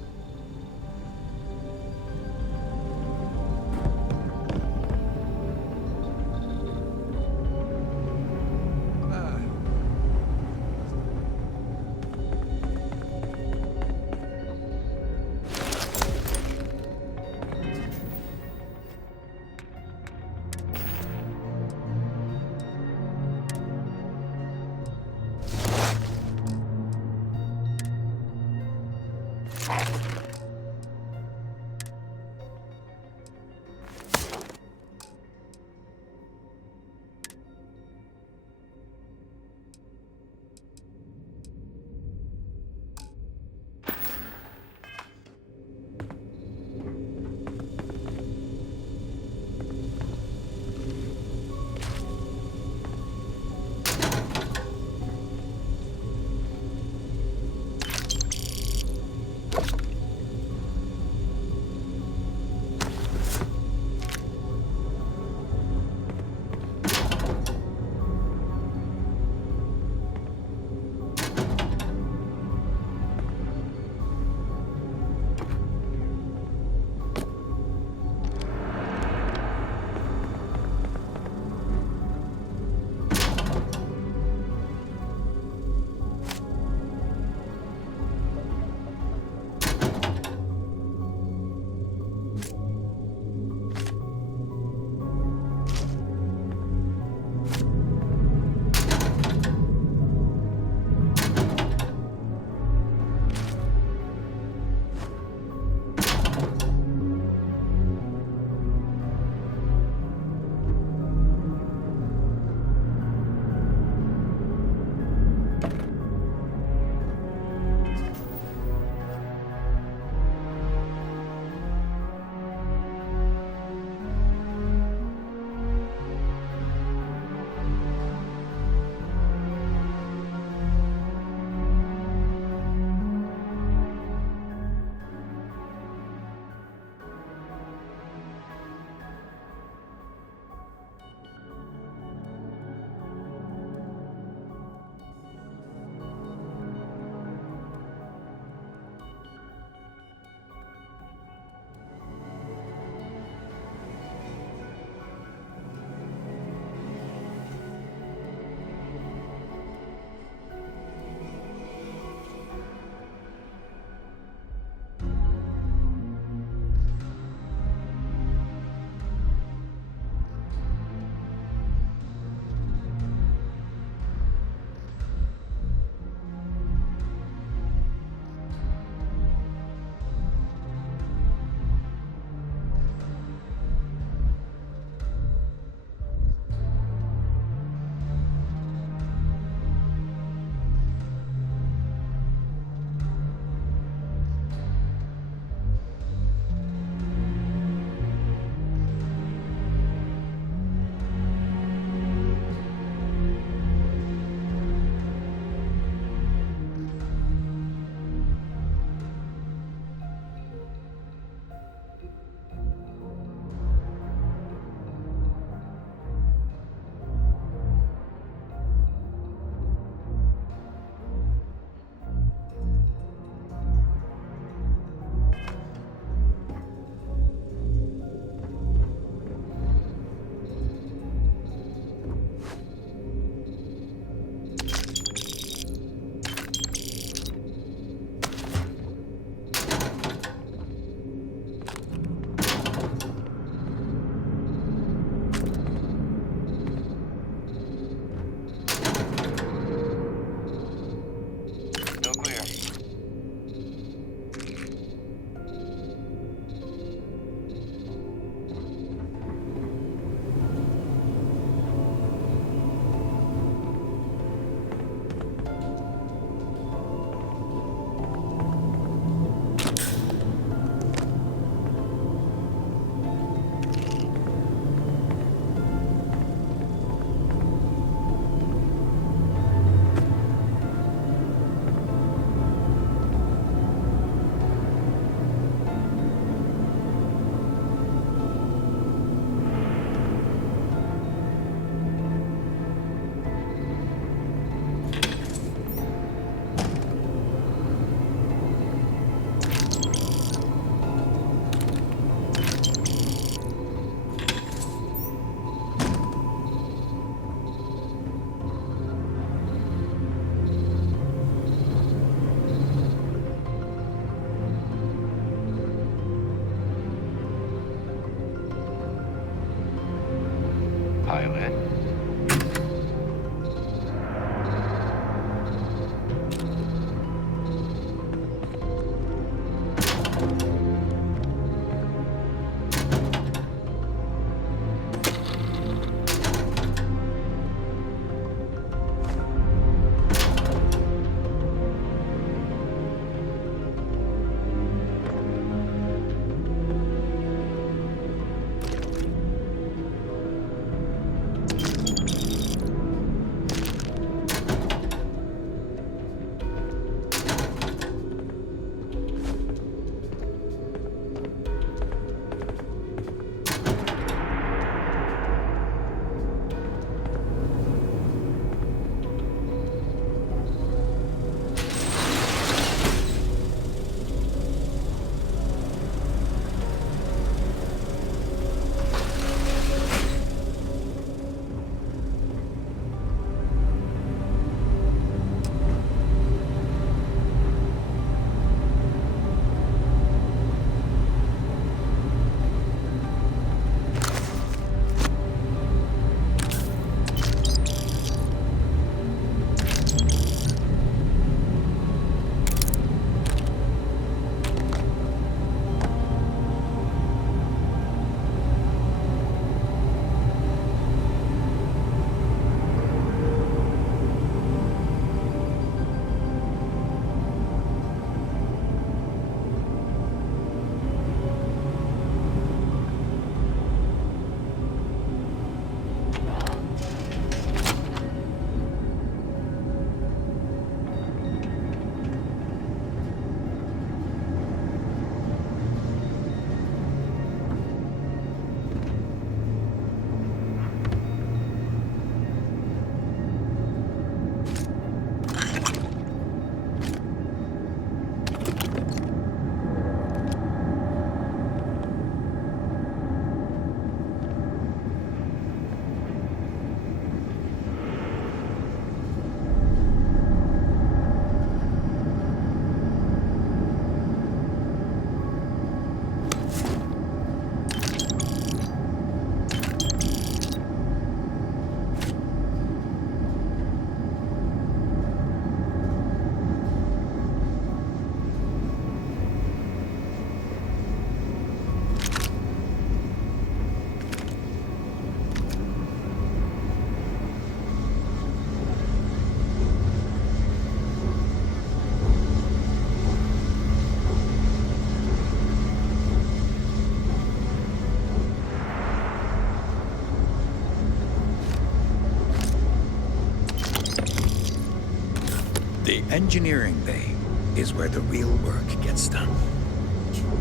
engineering bay is where the real work gets done.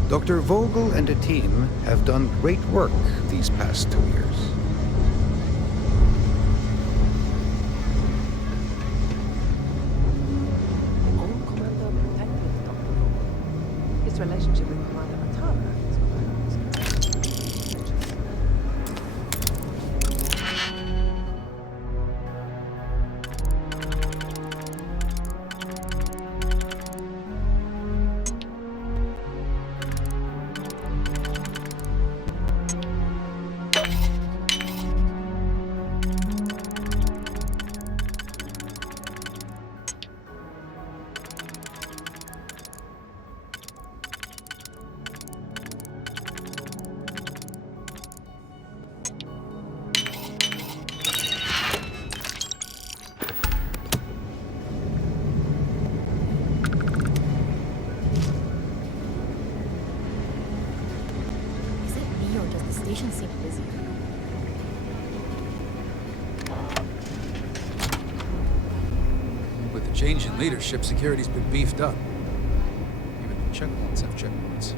Dr. Vogel and a team have done great work these past 2 years. Old Commander protected Dr. Vogel. His relationship with Commander Atara is what I always consider. Is it me or does the station seem busy? With the change in leadership, security's been beefed up. Even the checkpoints have checkpoints.